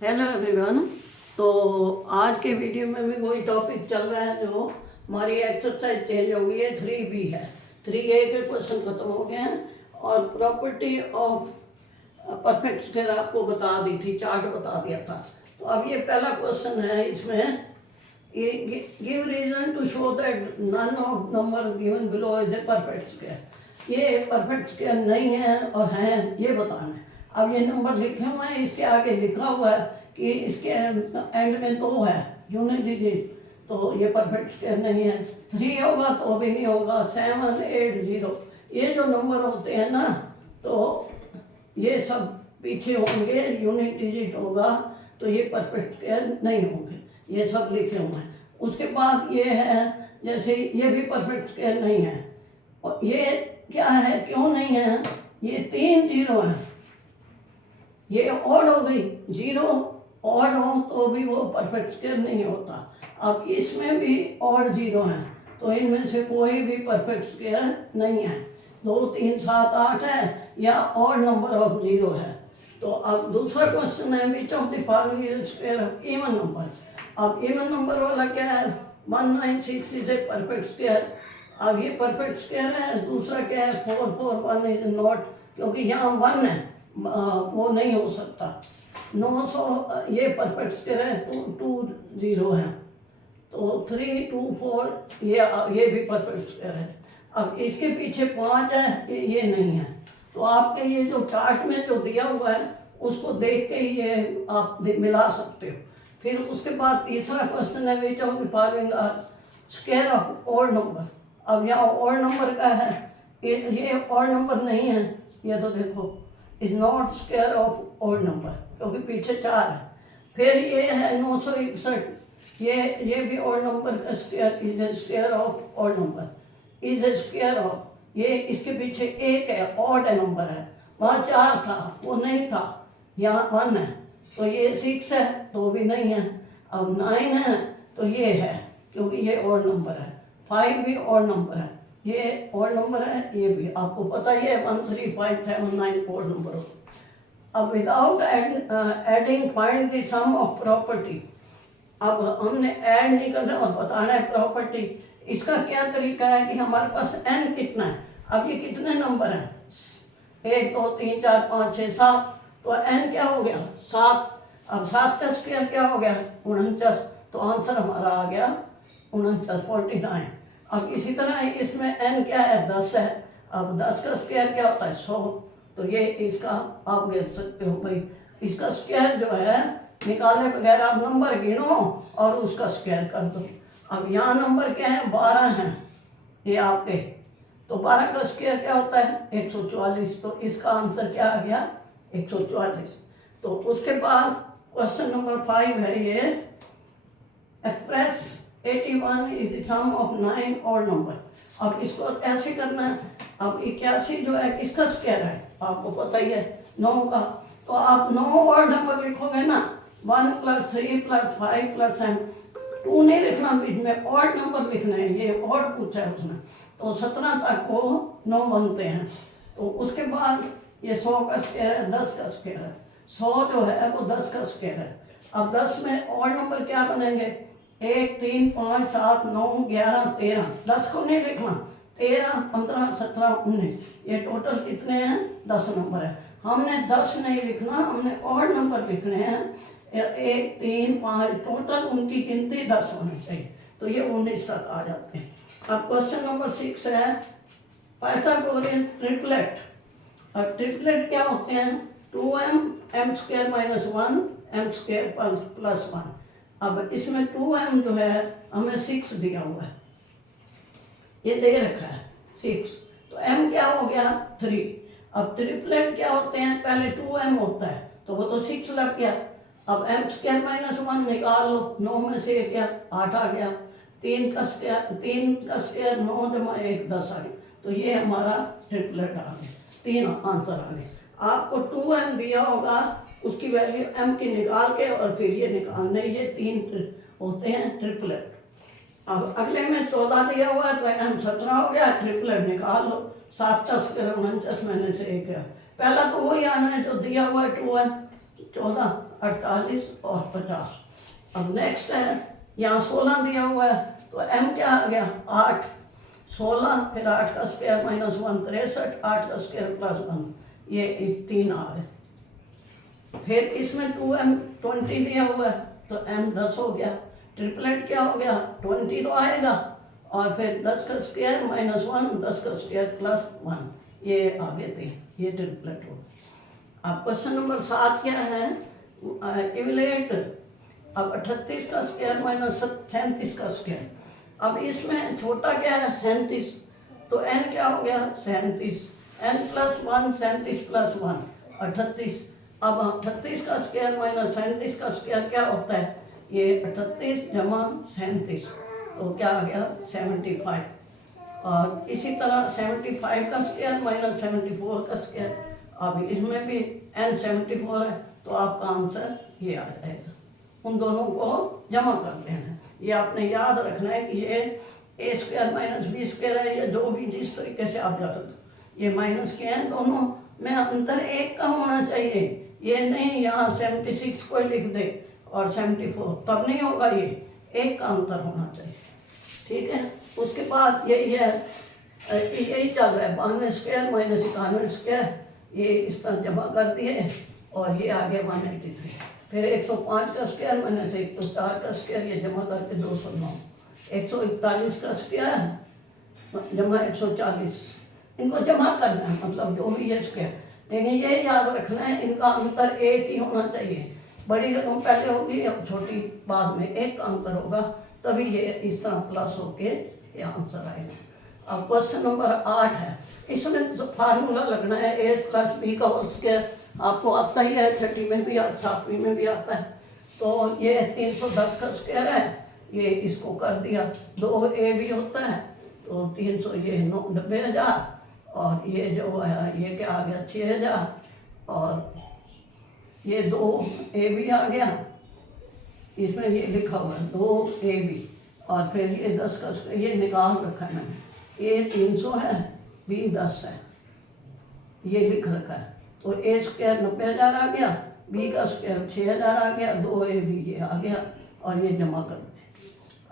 Hello everyone. तो आज के वीडियो में भी वही टॉपिक चल रहा है जो हमारी एक्सरसाइज चेंज हो गई है। 3B है, 3A के क्वेश्चन खत्म हो गए हैं और प्रॉपर्टी ऑफ परफेक्ट स्क्वायर आपको बता दी थी, चार्ट बता दिया था। तो अब ये पहला क्वेश्चन है, इसमें give reason to show that none of number given below is a perfect square. ये परफेक्ट स्क्वायर नहीं है और हैं, ये बताना है। अब ये नंबर लिखे हुए हैं, इसके आगे लिखा हुआ है कि इसके एंड में 2 है यूनिट डिजिट, तो ये परफेक्ट स्क्वायर नहीं है। 3 होगा तो भी नहीं होगा। 7, 8, 0 ये जो नंबर होते हैं ना, तो ये सब पीछे होंगे, यूनिट डिजिट होगा, तो ये परफेक्ट स्क्वायर नहीं होंगे। ये सब लिखे हुए हैं। उसके बाद ये है, जैसे ये भी परफेक्ट स्क्वायर नहीं है। और ये क्या है, क्यों नहीं है? ये 3 0 हैं, ये ऑड हो गई। 0 ऑड हो तो भी वो परफेक्ट स्क्वायर नहीं होता। अब इसमें भी ऑड 0 हैं, तो इनमें से कोई भी परफेक्ट स्क्वायर नहीं है। 2, 3, 7, 8 है या ऑड नंबर ऑफ 0 है। तो अब दूसरा क्वेश्चन है, which of the following is square of even number. अब इवन नंबर वाला क्या है? 196 इज ए परफेक्ट स्क्वायर। अब ये परफेक्ट स्क्वायर है। दूसरा क्या है? 441 इज नॉट, क्योंकि यहाँ 1 है, वो नहीं हो सकता। 900 ये परफेक्ट स्क्वायर है, 2 0 है, तो 3 2 4 ये भी परफेक्ट स्क्वायर है। अब इसके पीछे 5 है, ये नहीं है। तो आपके ये जो चार्ट में जो दिया हुआ है उसको देख के ही ये आप मिला सकते हो। फिर उसके बाद तीसरा क्वेश्चन है, which of the following are square of odd number. अब यहाँ ऑड नंबर का है, ये ऑड नंबर नहीं है। ये तो देखो, is not square of odd number, क्योंकि पीछे 4 है। फिर ये है 961, ये भी ऑड नंबर का square, is a square of odd number, is A square of, ये इसके पीछे 1 है, ऑड नंबर है। वहाँ 4 था, वो नहीं था, यहाँ 1 है, तो ये 6 है तो भी नहीं है। अब 9 है तो ये है, क्योंकि ये ऑड नंबर है। 5 भी ऑड नंबर है, ये ऑड नंबर है, ये भी आपको पता ही है। 1 3 5 7 9 ऑड नंबर हो। अब without adding find the sum of property. अब हमने ऐड नहीं करना और बताना है प्रॉपर्टी। इसका क्या तरीका है कि हमारे पास n कितना है। अब ये कितने नंबर हैं? 1 2 3 4 5 6 7, तो n क्या हो गया? 7। अब 7 का स्क्वायर क्या हो गया? 49। तो आंसर हमारा आ गया 49, 49। अब इसी तरह इसमें n क्या है? 10 है। अब 10 का स्क्वायर क्या होता है? 100। तो ये इसका आप गिन सकते हो भाई। इसका स्क्वायर जो है निकाले बगैर आप नंबर गिनो और उसका स्क्वायर कर दो। अब यहाँ नंबर क्या है? 12 हैं ये आपके, तो 12 का स्क्वायर क्या होता है? 144। तो इसका आंसर क्या आ गया? 144। तो उसके बाद क्वेश्चन नंबर 5 है ये, express 81 is the sum of 9 odd number. अब इसको कैसे करना है? अब 81 जो है किसका स्क्वायर है? आपको पता ही है, 9 का। तो आप 9 ऑड नंबर लिखोगे ना, 1 + 3 + 5 + 7, 2 नहीं लिखना बीच में, ऑड नंबर लिखना है। ये ऑड पूछा है उसने, तो 17 तक वो 9 बनते हैं। तो उसके बाद ये 100 का स्क्वायर है, 10 का स्क्वायर है। 100 जो है वो 10 का स्क्वायर है। अब 10 में ऑड नंबर क्या बनेंगे? 1 3 5 7 9 11 13। 10 को नहीं लिखना, 13 15 17 19, ये टोटल कितने हैं? 10 नंबर है। हमने 10 नहीं लिखना, हमने ऑड नंबर लिखने हैं। 1 3 5, टोटल उनकी गिनती 10 होनी चाहिए, तो ये 19 तक आ जाते हैं। अब क्वेश्चन नंबर 6 है, पाइथागोरियन ट्रिपलेट। और ट्रिपलेट क्या होते हैं? 2m m² - 1 m² + 1। अब इसमें 2m जो है हमें 6 दिया हुआ है, ये दे रखा है 6, तो m क्या हो गया? 3। अब ट्रिपलेट क्या होते हैं? पहले 2m होता है तो वो तो 6 लग गया। अब m² - 1 निकाल लो, 9 में से 1 गया, 8 आ गया। 3 का स्क्वायर 9 + 1 10 आ गया। तो ये हमारा ट्रिपलेट आ गया, 3 आंसर आ गए। आपको 2m दिया होगा, उसकी वैल्यू m की निकाल के और फिर ये निकालने, ये 3 होते हैं ट्रिपलेट। अब अगले में 14 दिया हुआ है तो m 17 हो गया, ट्रिपलेट निकाल लो। 7 × 49 मैंने से 1 गया। पहला तो वही आना है जो दिया हुआ है 2m, 14, 48 और 50। अब नेक्स्ट है, यहाँ 16 दिया हुआ है तो m क्या आ गया 8, 16 फिर 8 का स्क्वायर माइनस 1 63, 8 का स्क्वायर प्लस 1, ये 3 आ गए। फिर इसमें 2m 20 दिया हुआ है तो m 10 हो गया। ट्रिपलेट क्या हो गया 20 तो आएगा और फिर 10 का स्क्वायर माइनस 1, 10 का स्क्वायर प्लस 1, ये आगे थे, ये ट्रिपलेट हो। अब क्वेश्चन नंबर 7 क्या है, इवलेट। अब 38 का स्क्वायर माइनस 37 का स्क्वायर। अब इसमें छोटा क्या है 37, तो n क्या हो गया 37, n प्लस 1 37 प्लस 1 38। अब 38 का स्क्वायर माइनस 37 का स्क्वायर क्या होता है, ये 38 जमा 37, तो क्या आ गया 75। और इसी तरह 75 का स्क्वायर माइनस 74 का स्क्वायर। अब इसमें भी n 74 है तो आपका आंसर ये आ जाएगा। उन दोनों को जमा करते हैं। ये आपने याद रखना है कि ये a square minus B square है, ये जो भी जिस तरीके से आप जाते हो, ये माइनस के हैं, दोनों में अंतर 1 का होना चाहिए। ये नहीं यहाँ 76 को लिख दे और 74, तब नहीं होगा, ये 1 का अंतर होना चाहिए। ठीक है, उसके बाद यही है, यही चल रहा है 92 स्क्वायर माइनस 91 स्क्वायर, ये इस तरह जमा कर दिए और ये आ गया 183। फिर 105 का स्क्वायर माइनस 104 का स्क्वायर, ये जमा करके 209। 141 का स्क्वायर जमा 140, इनको जमा करना है, मतलब जो भी है स्क्वायर। लेकिन ये याद रखना है इनका अंतर 1 ही होना चाहिए। बड़ी रकम पहले होगी और छोटी बाद में, 1 का अंतर होगा, तभी ये इस तरह प्लस होके ये आंसर आएगा। अब क्वेश्चन नंबर 8 है, इसमें फार्मूला लगना है a प्लस बी का होल स्क्वायर। आपको आता ही है, 30 में भी, 7वीं में भी आता है। तो ये 310 का स्क्वायर है, ये इसको कर दिया, 2a भी होता है तो 300, ये 90,000 और ये जो है ये क्या आ गया 6,000 और ये 2a भी आ गया, इसमें ये लिखा हुआ है 2ab और फिर ये 10 का स्क्वायर, ये निकाल रखा है मैंने, a 300 है, b 10 है, ये लिख रखा है। तो a स्क्वायर 90,000 आ गया, b का स्क्वायर 6,000 आ गया, 2ab ये आ गया और ये जमा कर दिए।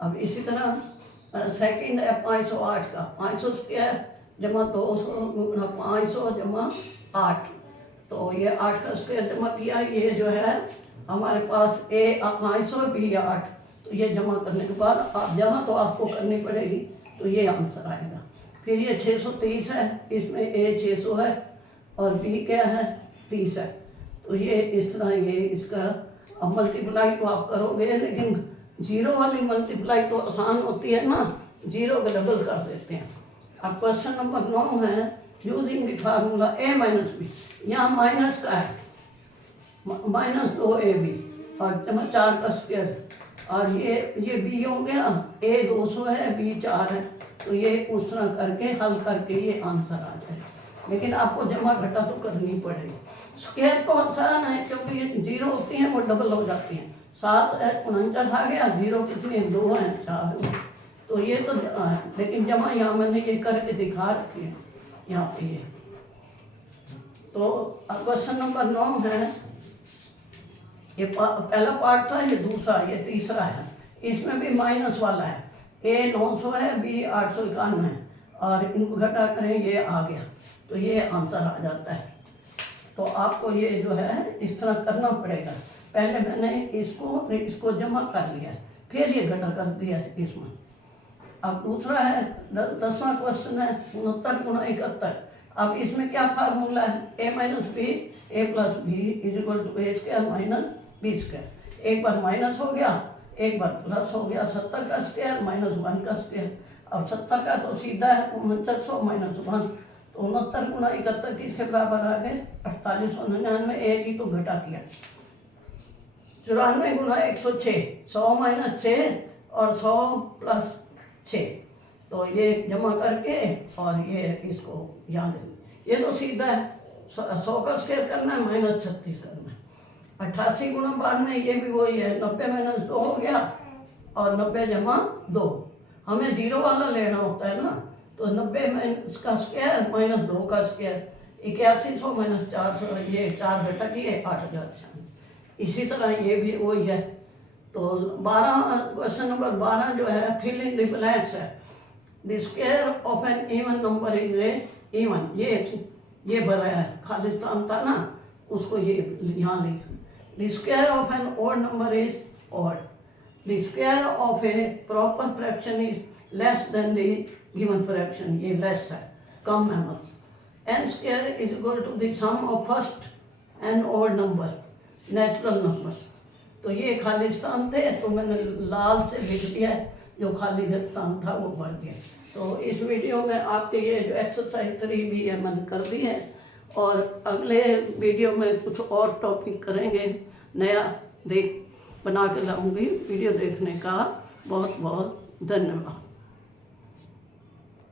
अब इसी तरह सेकंड है 508 का, 500 स्क्वायर जमा 200 गुना 500 जमा 8, तो ये 8 का स्क्वायर जमा किया। ये जो है हमारे पास a 500 b 8, तो ये जमा करने के बाद आप जमा तो आपको करनी पड़ेगी, तो ये आंसर आएगा। फिर ये 630 है, इसमें a 600 है और b क्या है 30 है, तो ये इस तरह ये इसका अब मल्टीप्लाई तो आप करोगे, लेकिन जीरो वाली मल्टीप्लाई तो आसान होती है ना, जीरो का डबल कर देते हैं। अब क्वेश्चन नंबर 9 है, using the formula a minus B. यहाँ माइनस का है, माइनस 2ab और जमा 4 का स्क्वायर, और ये b हो गया, a 200 है, b 4 है, तो ये उस तरह करके हल करके ये आंसर आ जाए। लेकिन आपको जमा घटा तो करनी पड़ेगी। स्क्वायर तो आसान है क्योंकि ये जीरो होती हैं वो डबल हो जाती हैं। 7 है 49 आ गया, जीरो कितने 2 हैं 4 हैं, तो ये तो लेकिन जमा यहाँ मैंने ये करके दिखा रखी है यहाँ पे ये। तो क्वेश्चन नंबर 9 है, ये पहला पार्ट था, ये दूसरा, ये तीसरा है। इसमें भी माइनस वाला है, a 900 है, b 851 है और इनको घटा करें ये आ गया, तो ये आंसर आ जाता है। तो आपको ये जो है इस तरह करना पड़ेगा। पहले मैंने इसको जमा कर लिया है, फिर ये घटा कर दिया है इसमें। अब दूसरा है 10वां क्वेश्चन है 69 गुना 71। अब इसमें क्या फार्मूला है, a minus B a plus B is equal to a square minus B square. एक बार माइनस हो गया, एक बार प्लस हो गया, 70 का स्क्वायर माइनस 1 का स्क्वायर। अब 70 का तो सीधा है 4900 माइनस 1, तो 69 गुना 71 किसके बराबर आ गए 4899, एक ही तो घटा किया। 94 गुना 106, 100 माइनस 6 और 100 प्लस 6, तो ये जमा करके और ये इसको यहाँ ले, ये तो सीधा है 100 का स्क्वायर करना है माइनस 36 करना है। 88 गुना 92, ये भी वही है, 90 माइनस 2 हो गया और 90 जमा 2, हमें जीरो वाला लेना होता है ना, तो 90 माइनस का स्क्वायर माइनस 2 का स्क्वायर, 8100 माइनस 400, ये 4 घटा किए 8000। इसी तरह ये भी वही है। तो 12 क्वेश्चन नंबर 12 जो है फिल इन द ब्लैंक्स है। The square of an even number is a even, ये भरा है, खालिस्तान था ना, उसको ये यहाँ लिख। The square of an odd number is odd. The square of a proper fraction is less than the given fraction, ये लेस है, कम है मतलब। N square is equal to the sum of first N odd number, natural number. तो ये खालिस्तान थे, तो मैंने लाल से लिख दिया है, जो खालिस्तान था वो भर दिया। तो इस वीडियो में आपके ये जो एक्सरसाइज 3 भी है मैंने कर दी है, और अगले वीडियो में कुछ और टॉपिक करेंगे, नया बना के लाऊंगी। वीडियो देखने का बहुत बहुत धन्यवाद।